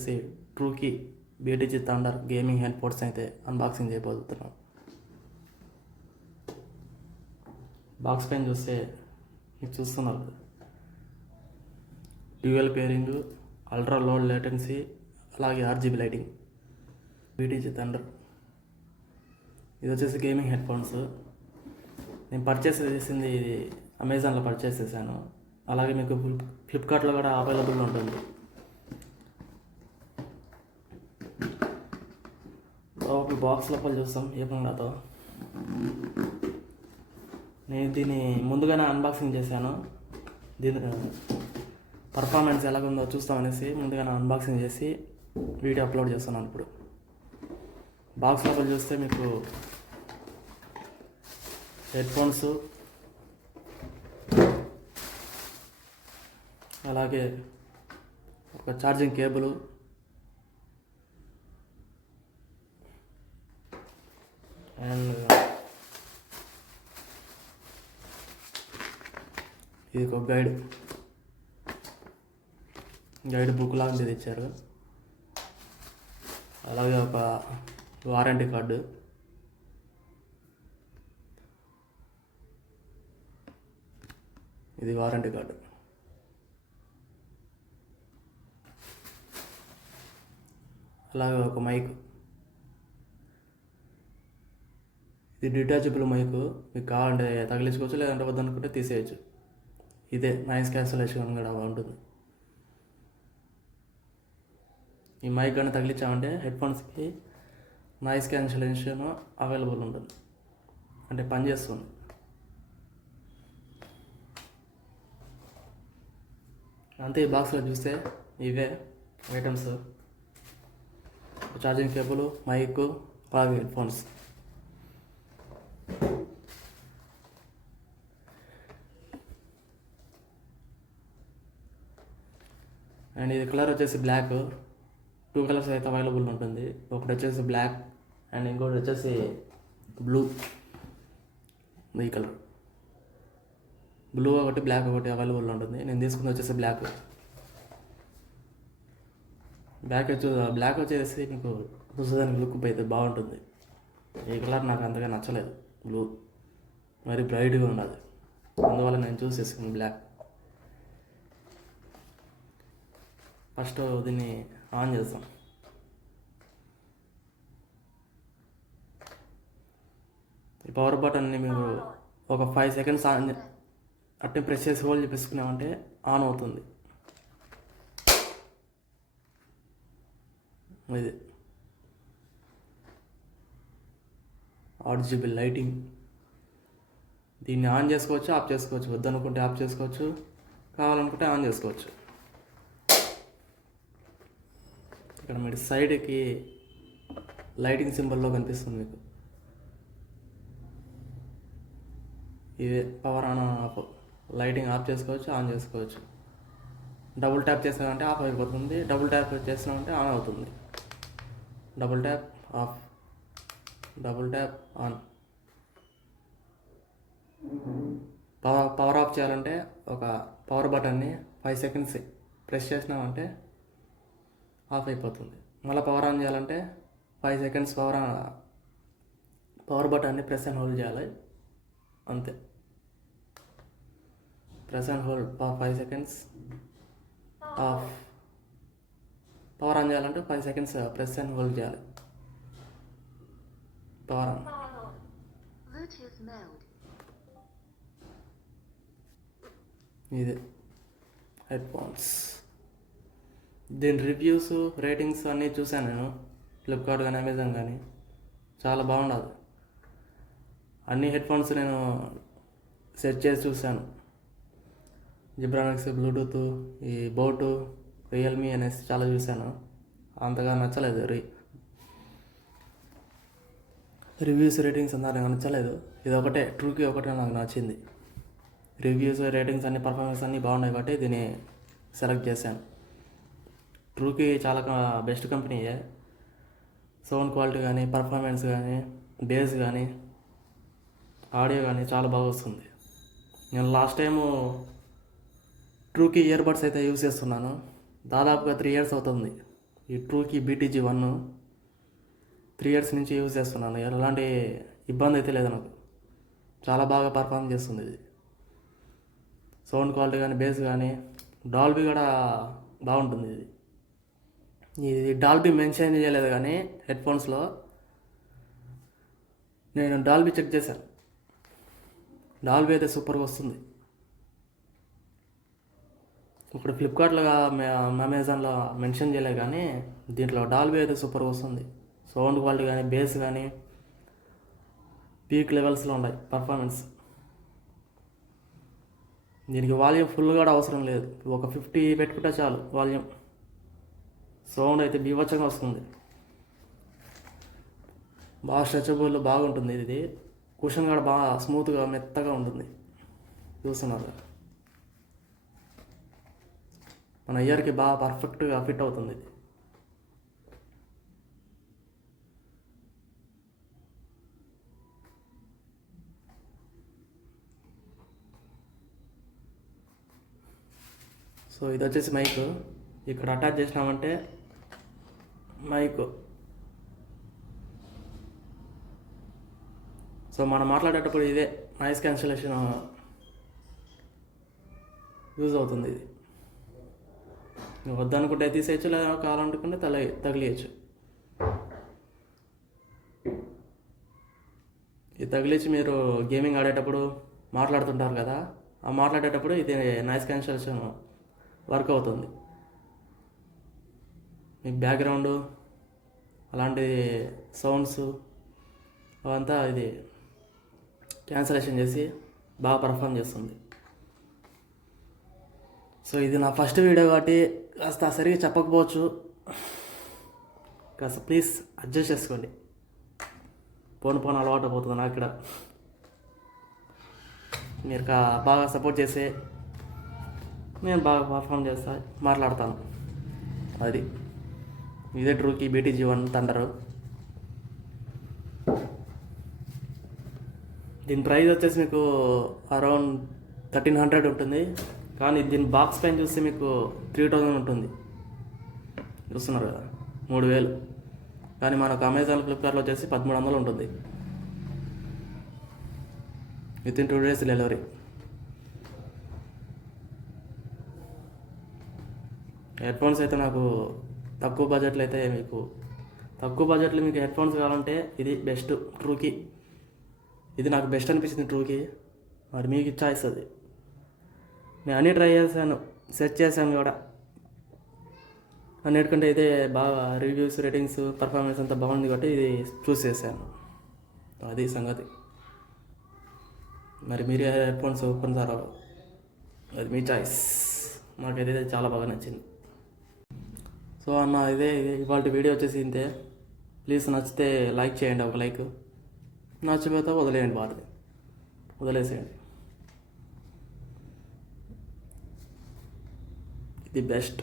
వచ్చేసి ట్రూకీ BTG thunder gaming head phones అయితే unboxing చేయబోతున్నాం. బాక్స్ పైన చూస్తే మీరు చూస్తున్నారు, dual pairing, ultra low latency, అలాగే RGB లైటింగ్, BTG థండర్. ఇది వచ్చేసి గేమింగ్ హెడ్ ఫోన్స్. నేను పర్చేస్ చేసింది ఇది అమెజాన్లో పర్చేస్ చేశాను. అలాగే మీకు ఫ్లిప్కార్ట్లో కూడా అవైలబుల్ ఉంటుంది. బాక్స్ లోపల చూస్తాం ఏముండదో. నేను దీన్ని ముందుగానే అన్బాక్సింగ్ చేశాను. దీని పర్ఫార్మెన్స్ ఎలాగుందో చూస్తామనేసి ముందుగానే అన్బాక్సింగ్ చేసి వీడియో అప్లోడ్ చేస్తున్నాను. ఇప్పుడు బాక్స్ లోపల చూస్తే మీకు హెడ్ ఫోన్స్, అలాగే ఒక ఛార్జింగ్ కేబుల్, అండ్ ఇది ఒక గైడ్ బుక్ లాంటిది ఇచ్చారు. అలాగే ఒక వారంటీ కార్డు, ఇది వారంటీ కార్డు. అలాగే ఒక మైక్, ఇది డిటాచబుల్ మైక్. మీకు కావాలంటే తగిలించుకోవచ్చు, లేదంటే వద్దనుకుంటే తీసేయచ్చు. ఇదే నాయిస్ క్యాన్సలేషన్ కూడా ఉంటుంది. ఈ మైక్ కానీ తగిలించామంటే హెడ్ ఫోన్స్కి నాయిస్ క్యాన్సలేషన్ అవైలబుల్ ఉంటుంది, అంటే పనిచేస్తుంది. అంతే. ఈ బాక్స్లో చూస్తే ఇవే ఐటమ్స్: ఛార్జింగ్ కేబుల్, మైక్, అలాగే హెడ్ ఫోన్స్. అండ్ ఇది కలర్ వచ్చేసి బ్లాక్. 2 కలర్స్ అయితే అవైలబుల్ ఉంటుంది. ఒకటి వచ్చేసి బ్లాక్ అండ్ ఇంకోటి వచ్చేసి బ్లూ. ఈ కలర్ బ్లూ ఒకటి, బ్లాక్ ఒకటి అవైలబుల్ ఉంటుంది. నేను తీసుకుంది వచ్చేసి బ్లాక్. బ్లాక్ వచ్చేసి మీకు చూసేదానికి లుక్ అయితే బాగుంటుంది. ఈ కలర్ నాకు అంతగా నచ్చలేదు. బ్లూ మరి బ్రైట్గా ఉన్నది, అందువల్ల నేను చూస్ చేసుకున్నాను బ్లాక్. ఫస్ట్ దీన్ని ఆన్ చేస్తాం. ఈ పవర్ బటన్ని మీరు ఒక 5 సెకండ్స్ అట్టే ప్రెస్ చేసి హోల్డ్ చేపించుకున్నామంటే ఆన్ అవుతుంది. ఇది RGB లైటింగ్. దీన్ని ఆన్ చేసుకోవచ్చు, ఆఫ్ చేసుకోవచ్చు. వద్దనుకుంటే ఆఫ్ చేసుకోవచ్చు, కావాలనుకుంటే ఆన్ చేసుకోవచ్చు. ఇక్కడ మీరు సైడ్కి లైటింగ్ సింబల్లో కనిపిస్తుంది మీకు. ఇదే power on off. Lighting of చేసుకోవచ్చు, ఆన్ చేసుకోవచ్చు. డబుల్ ట్యాప్ చేసామంటే ఆఫ్ అయిపోతుంది, డబుల్ ట్యాప్ చేసామంటే ఆన్ అవుతుంది. Double tap of, double tap on. Power of చేయాలంటే ఒక పవర్ బటన్ని 5 సెకండ్స్ ప్రెస్ చేసినామంటే ఆఫ్ అయిపోతుంది. మళ్ళీ పవర్ ఆన్ చేయాలంటే 5 సెకండ్స్ పవర్ బటన్ని ప్రెస్ అండ్ హోల్డ్ చేయాలి, అంతే. Press and hold 5 seconds of. Power on చేయాలంటే 5 సెకండ్స్ ప్రెస్ అండ్ హోల్డ్ చేయాలి. Power on. ఇది హెడ్ ఫోన్స్. దీని రివ్యూస్, రేటింగ్స్ అన్నీ చూశాను నేను, ఫ్లిప్కార్ట్ కానీ అమెజాన్ కానీ. చాలా బాగుండదు. అన్ని హెడ్ ఫోన్స్ నేను సెర్చ్ చేసి చూశాను. జిబ్రానిక్స్, బ్లూటూత్, ఈ బోటు, రియల్మీ అనేసి చాలా చూశాను. అంతగా నచ్చలేదు. రివ్యూస్, రేటింగ్స్ అంతా నాకు నచ్చలేదు. ఇది ఒకటే, ట్రూకీ ఒకటే నాకు నచ్చింది. రివ్యూస్, రేటింగ్స్ అన్ని, పర్ఫార్మెన్స్ అన్నీ బాగున్నాయి కాబట్టి దీన్ని సెలెక్ట్ చేశాను. ట్రూకీ చాలా బెస్ట్ కంపెనీయే. సౌండ్ క్వాలిటీ కానీ, పర్ఫార్మెన్స్ కానీ, బేస్ కానీ, ఆడియో కానీ చాలా బాగా వస్తుంది. నేను లాస్ట్ టైము ట్రూకీ ఇయర్ బడ్స్ అయితే యూస్ చేస్తున్నాను. దాదాపుగా 3 years అవుతుంది ఈ ట్రూకి BTG1 3 ఇయర్స్ నుంచి యూజ్ చేస్తున్నాను. ఎలాంటి ఇబ్బంది అయితే లేదు నాకు. చాలా బాగా పర్ఫామ్ చేస్తుంది ఇది. సౌండ్ క్వాలిటీ కానీ బేస్ కానీ డాల్బీ కూడా బాగుంటుంది ఇది. ఇది డాల్బీ మెన్షన్ చేయలేదు కానీ హెడ్ఫోన్స్లో నేను డాల్బీ చెక్ చేశాను. డాల్బీ అయితే సూపర్గా వస్తుంది. ఇప్పుడు ఫ్లిప్కార్ట్లో అమెజాన్లో మెన్షన్ చేయలేదు కానీ దీంట్లో డాల్బీ అయితే సూపర్గా వస్తుంది. సౌండ్ క్వాలిటీ కానీ బేస్ కానీ పీక్ లెవెల్స్లో ఉన్నాయి పర్ఫార్మెన్స్. దీనికి వాల్యూమ్ ఫుల్ కూడా అవసరం లేదు, ఒక 50 పెట్టుకుంటే చాలు వాల్యూమ్. సౌండ్ అయితే బీభత్సంగా వస్తుంది. బాగా స్ట్రెచబుల్ బాగుంటుంది. ఇది కుషన్ కూడా బాగా స్మూత్గా మెత్తగా ఉంటుంది. చూస్తున్నారు, మన ఇయర్కి బాగా పర్ఫెక్ట్గా ఫిట్ అవుతుంది ఇది. సో ఇది వచ్చేసి మైక్. ఇక్కడ అటాచ్ చేసినామంటే మైక్. సో మనం మాట్లాడేటప్పుడు ఇదే నాయిస్ క్యాన్సిలేషన్ యూజ్ అవుతుంది. ఇది వద్దనుకుంటే తీసేయచ్చు, లేదా కావాలనుకుంటే తగిలియచ్చు. ఇది తగిలించి మీరు గేమింగ్ ఆడేటప్పుడు మాట్లాడుతుంటారు కదా, ఆ మాట్లాడేటప్పుడు ఇది నాయిస్ క్యాన్సిలేషన్ వర్క్ అవుతుంది. మీకు బ్యాక్గ్రౌండ్ అలాంటి సౌండ్స్ అవంతా ఇది క్యాన్సిలేషన్ చేసి బాగా పర్ఫామ్ చేస్తుంది. సో ఇది నా ఫస్ట్ వీడియో కాబట్టి కాస్త సరిగ్గా చెప్పకపోవచ్చు, కాస్త ప్లీజ్ అడ్జస్ట్ చేసుకోండి. పోను అలవాటు అయిపోతుంది నాకు ఇక్కడ. మీరు బాగా సపోర్ట్ చేస్తే నేను బాగా పర్ఫామ్ చేస్తా, మాట్లాడతాను. అది ఇదే ట్రూకి BTG1 థండర్. దీని ప్రైస్ వచ్చేసి మీకు అరౌండ్ 1300 ఉంటుంది. కానీ దీని బాక్స్ పైన చూస్తే మీకు 3000 ఉంటుంది. చూస్తున్నారు కదా, 3000. కానీ మనకు అమెజాన్ ఫ్లిప్కార్ట్లో వచ్చేసి 1300 ఉంటుంది. With in 2 days delivery. Headphones అయితే నాకు తక్కువ బడ్జెట్లో మీకు హెడ్ఫోన్స్ కావాలంటే ఇది బెస్ట్ ట్రూకి. ఇది నాకు బెస్ట్ అనిపించింది ట్రూకి. మరి మీకు చాయిస్ అది. నేను అన్నీ ట్రై చేశాను, సెర్చ్ చేశాను కూడా. అన్నిటికంటే ఇదే బాగా రివ్యూస్, రేటింగ్స్, పర్ఫార్మెన్స్ అంతా బాగుంది కాబట్టి ఇది చూస్ చేశాను. అది సంగతి. మరి మీరు హెడ్ఫోన్స్ కొనుక్కుంటారో అది మీ చాయిస్. నాకైతే చాలా బాగా నచ్చింది. సో అన్న ఇదే ఇవాళ వీడియో వచ్చేసి ఇంతే. ప్లీజ్ నచ్చితే లైక్ చేయండి, ఒక లైక్. నచ్చిపోతే వదిలేయండి, వదిలేసేయండి. ఇది బెస్ట్.